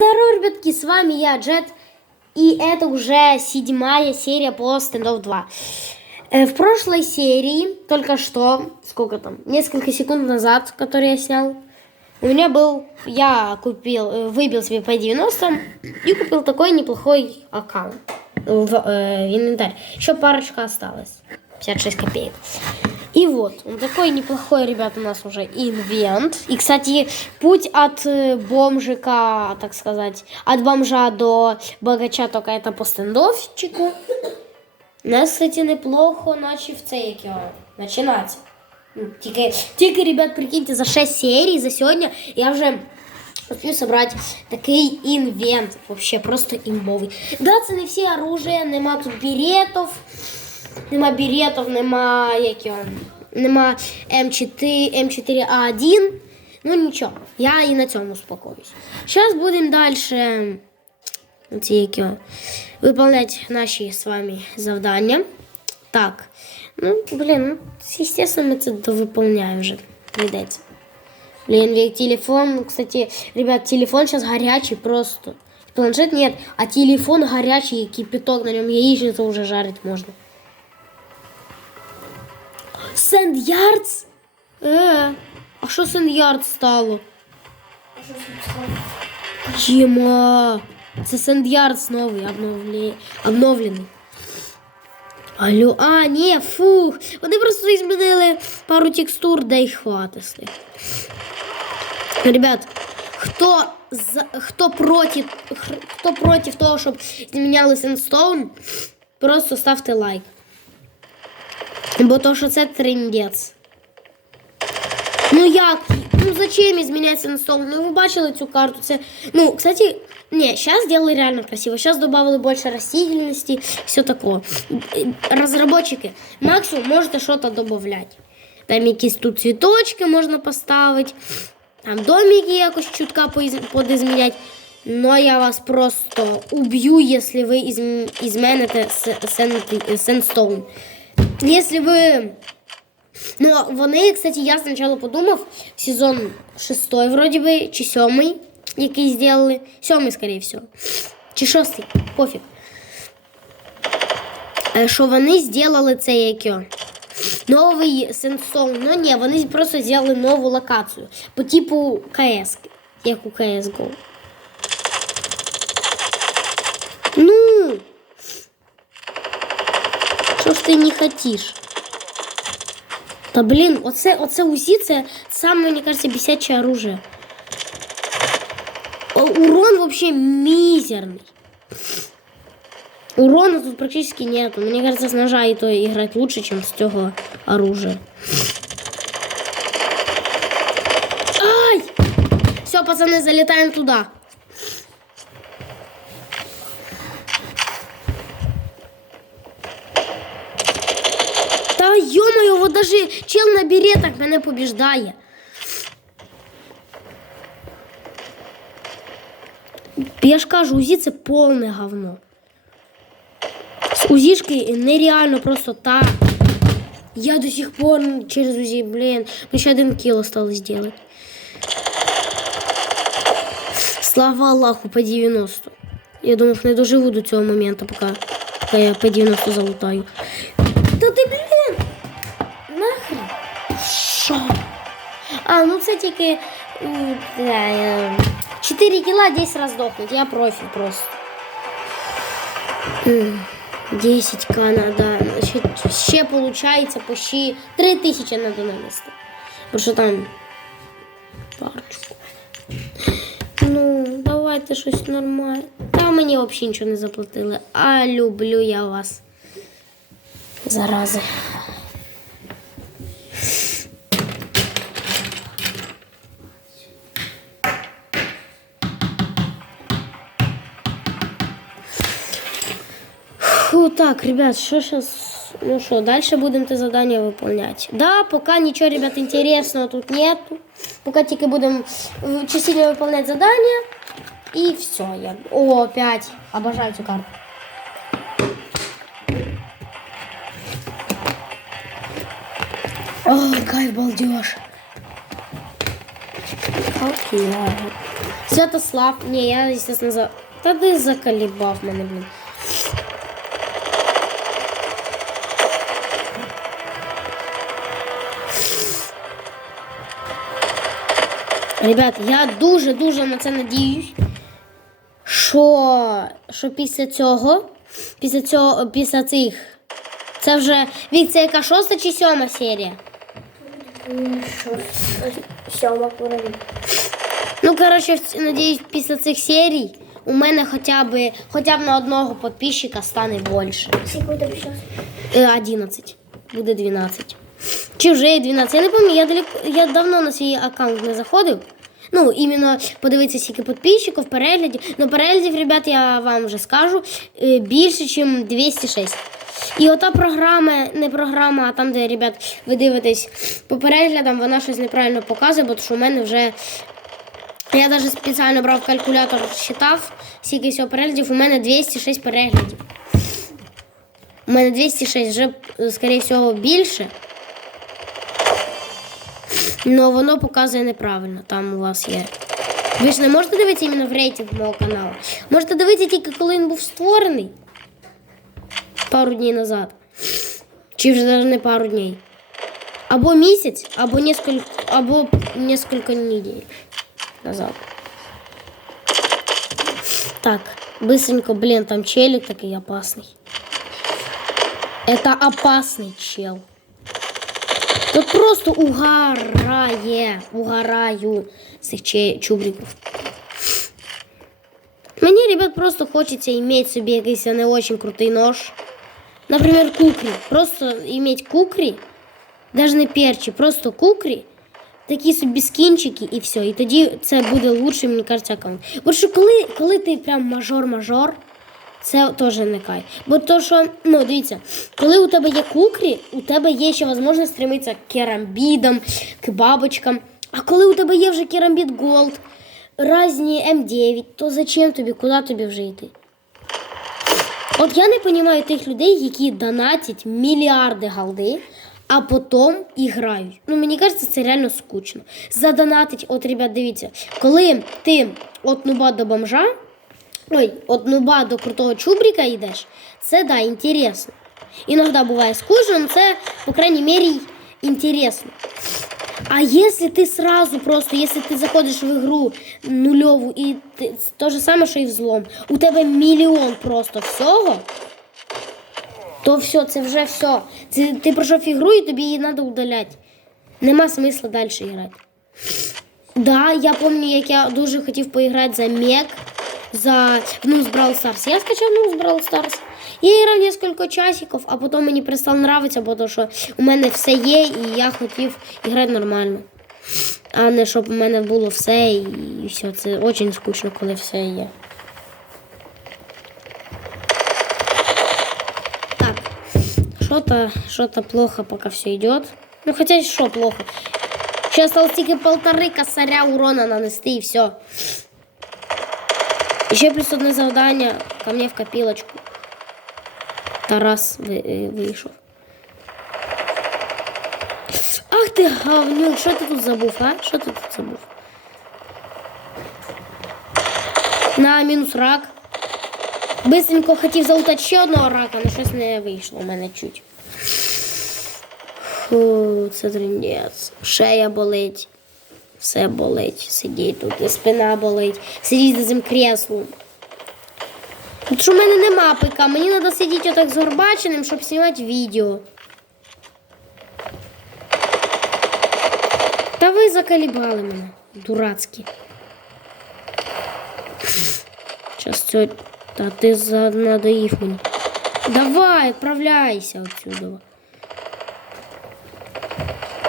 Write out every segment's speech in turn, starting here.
Здорово, ребятки, с вами я, Джет, и это уже седьмая серия по стендов 2. Э, В прошлой серии, только что, сколько там, несколько секунд назад, который я снял, у меня был, я купил, э, выбил себе по 90 и купил такой неплохой аккаунт в э, инвентарь. Еще парочка осталась, 56 копеек И вот, он такой неплохой, ребят, у нас уже инвент. И, кстати, путь от э, бомжика, так сказать, от бомжа до богача только это по стендовчику. У нас, кстати, неплохо начав це як його, починати. Ну, Тільки, тільки, ребят, прикиньте, за 6 серій за сьогодні я вже успів собрати такий інвент. Вообще просто імбовий. Да, це не всі оружия, нема тут беретов. Нема беретов, нема як його, Нема М4, М4А1. Ну нічого, я і на цьому успокоюсь. Зараз будемо далі ці, як його, виконувати наші з вами завдання. Так. Ну, блін, ну, естественно, ми це довиповняємо вже. Прийдеться. Блин, телефон, кстати, ребят, телефон сейчас горячий просто. Планшет нет, а телефон горячий, кипяток на нем яичницу уже жарить можно. Сенд Ярдс? Е, а що Сенд Ярдс стало? Чима? Це Сенд Ярдс новий, обновле... обновлений. Алло, а, ні, фух. Вони просто змінили пару текстур, да й хватить. Ребят, хто, за, хто, проти, хто проти того, щоб зміняли Sandstone, просто ставте лайк. Бо то, що це трендець. Ну як? Ну зачем изменять Sandstone? Ну ви бачили цю карту. Це, ну, кстати, не, сейчас сделали реально красиво. Сейчас добавили больше растительности, все такое. Разработчики, максимум можете что-то добавлять. Там якісь тут цвіточки можна поставити, там домики якось чутка подізміняти. Но я вас просто уб'ю, якщо ви ізм- ізмените Sandstone. Якщо ви Ну, вони, кстати, я спочатку подумав, сезон шестой, вроді би, чи сьомий, який зробили. Сьомий, скоріше всього. Чи шостий, пофіг. Що вони зробили це яке? Новий Сенсоун. Ну ні, вони просто зробили нову локацію. По типу КС, як у CSGO. ти не хотиш? Та блін, оце, оце УЗІ це саме, мені кажется, бесяче оружие. О, Урон вообще мизерный. Урона тут практически нету. Мне кажется, с ножа и то играть лучше, чем с цього оружия. Ай! Все, пацаны, залетаем туда. Йомаю, чел на беретах мене побіждає. Я ж кажу, УЗІ це повне говно. З УЗІшки нереально просто так. Я до сих пор через УЗІ, блін, мені ще один кіл осталось делать. Слава Аллаху, по 90. Я думав, не доживу до цього моменту, поки, поки я по 90 залутаю. Що? А, ну це тільки да, е, 4 кіла 10 раз дохнуть. Я профі просто. М, 10к надо. Значить, ще получається почти 3 тисячі надо нанести. Бо що там парочку. Ну, давайте щось нормальне. Та мені взагалі нічого не заплатили. А люблю я вас. Зарази. Фу, так, ребят, что сейчас... Ну что, дальше будем это задание выполнять. Да, пока ничего, ребят, интересного тут нету. Пока только будем э, частично выполнять задания. И все. Я... О, опять. Обожаю эту карту. О, кайф, балдеж. Окей, ладно. Святослав. Ні, я, естественно, за. Та ти заколібав мене, блін. Ребят, я дуже-дуже на це надіюсь, що, що після цього, після цього, після цих. Це вже Вік, це яка шоста чи сьома серія? Сьома половина. Ну, коротше, надіюсь, після цих серій у мене хоча б, хоча б на одного підписчика стане більше. Скільки? Е, 11. Буде 12. Є 12. Я не пам'ятаю, я, я давно на свій аккаунт не заходив. Ну, іменно подивитися, скільки підписчиків, переглядів. Ну, переглядів, ребят, я вам вже скажу, е, більше, ніж 206. І ота програма, не програма, а там, де, ребят, ви дивитесь по переглядам, вона щось неправильно показує, бо що у мене вже. Я навіть спеціально брав калькулятор, считав, скільки всього переглядів, у мене 206 переглядів. У мене 206 вже, скоріше всього, більше. Но воно показує неправильно. Там у вас є. Ви ж не можете дивитися іменно в рейтинг мого каналу. Можете дивитися тільки коли він був створений. Пару днів назад. Чи вже навіть не пару днів. Або місяць, або несколько, або несколько недель назад. Так, быстренько, блин, там челик такой опасный. Это опасный чел. Тут просто угорає, угораю з цих чубриків. Мені, ребят, просто хочеться иметь собі якийсь не очень крутий нож. Наприклад, кукрі. Просто иметь кукрі, даже не перчі, просто кукрі, такі собі скінчики і все. І тоді це буде лучший, мені кажеться, аккаунт. Бо що коли, коли ти прям мажор-мажор, це теж не кай. Бо то, що, ну дивіться, коли у тебе є кукрі, у тебе є ще можливість стремитися к керамбідам, к бабочкам. А коли у тебе є вже керамбід Голд, різні М9, то зачем тобі, куди тобі вже йти? От я не розумію тих людей, які донатять мільярди галди, а потім і грають. Ну, мені кажеться, це реально скучно. Задонатить, от, ребят, дивіться, коли ти от нуба до бомжа, ой, от нуба до крутого чубрика йдеш, це да, інтересно. Іноді буває скучно, але це, по крайней мере, інтересно. А если ты сразу просто, если ты заходиш в игру нульову і ти, то же саме, що і взлом, у тебе мільйон просто всього, то все, це вже все. Це, ти пройшов ігру і тобі її треба удаляти. Нема смисла далі грати. Да, я пам'ятаю, як я дуже хотів поіграти за Мег, за з Brawl Stars. Я ну, з Brawl Stars. Я грав несколько часиків, а потім мені перестало нравитися, бо то, що у мене все є, і я хотів грати нормально. А не щоб у мене було все і все. Це дуже скучно, коли все є. Так, что-то что-то плохо пока все идет. Ну хотя что плохо. Сейчас осталось только полторы косаря урона нанести и все. Еще плюс одно задание ко мне в копилочку. Тарас е, вийшов. Ах ти говнюк, що ти тут забув, а? Що ти тут забув? На мінус рак. Бистренько хотів залутати ще одного рака, але щось не вийшло у мене чуть. Фу, це трендець. Шея болить. Все болить. Сидіть тут, і спина болить. Сидіть за цим креслом. Тому що в мене нема ПК, мені треба сидіти отак згорбаченим, щоб знімати відео. Та ви закалібали мене, дурацькі. Сейчас це. Та ти надоїв мені. Давай, отправляйся отсюда.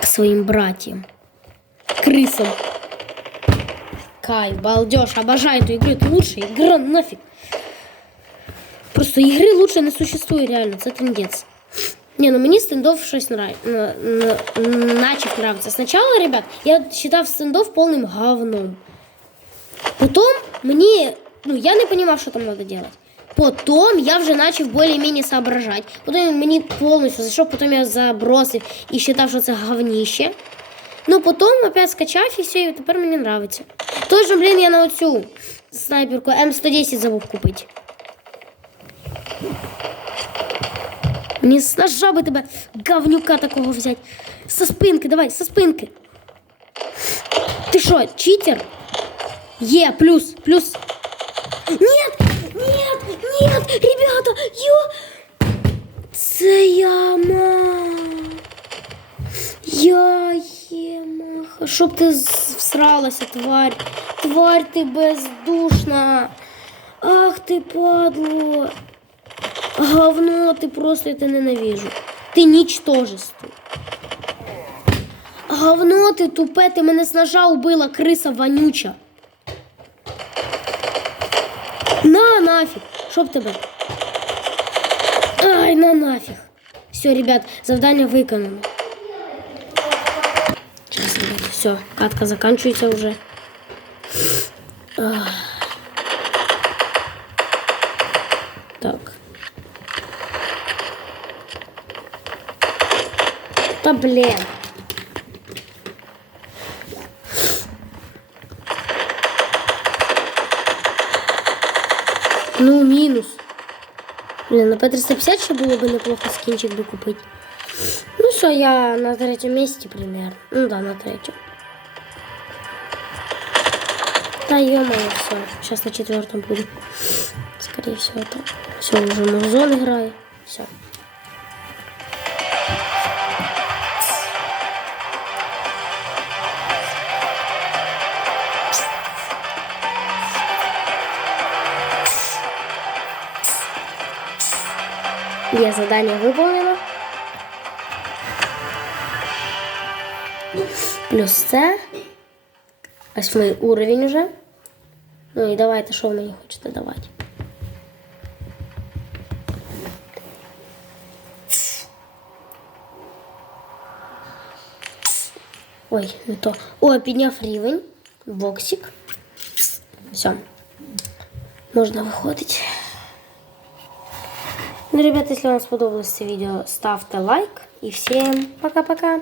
К своим братьям. Крысам. Кайф, балдеж, обожаю эту игру. Это лучшая игра нафиг. Просто игры лучше не существует реально, це трендец. Не, ну мені стендов щось нрав... на... на... начав нравиться. Сначала, ребят, я считав стендов повним говном. Потом мені, ну я не понимав, що там надо делать. Потом я вже начав більш-менш соображати. Потім мені повністю зайшов, потім я забросив і вважав, що це говніще. Ну потім опять скачав і все, і тепер мені подобається. Точно, блін, я на оцю снайперку М110 забув купити. Мені з ножа би тебе говнюка такого взяти. Со спинки, давай, со спинки. Ти що, читер? Є, плюс, плюс. Нет, нет, нет, ребята, йо. Це яма. Я ємаха. Щоб ти всралася, тварь. Тварь ти бездушна. Ах ти падло. Говно, ти просто я тебе ненавижу. Ти нічтожество. Говно, ти тупе, ти мене з ножа убила, криса вонюча. На нафіг. Щоб тебе. Ай, на нафіг. Все, ребят, завдання виконано. Сейчас, ребят, все, катка заканчивается уже. Так. Да блин. Ну, мінус. Блин, на П-350 ще було бы неплохо скинчик докупить. Ну все, я на третьем месте примерно. Ну да, на третьем. Да ё-моё, все. Сейчас на четвертом буду. Скорее всего, это. Все, уже Мурзон играю. Все. Є задание выполнено. Плюс це. Восьмий уровень уже. Ну і давайте, що ви мені хочете давати. Ой, не то. О, підняв рівень. Боксик. Все. Можна виходити. Ну, ребята, если вам сподобалось це відео, ставте лайк. І всім пока-пока.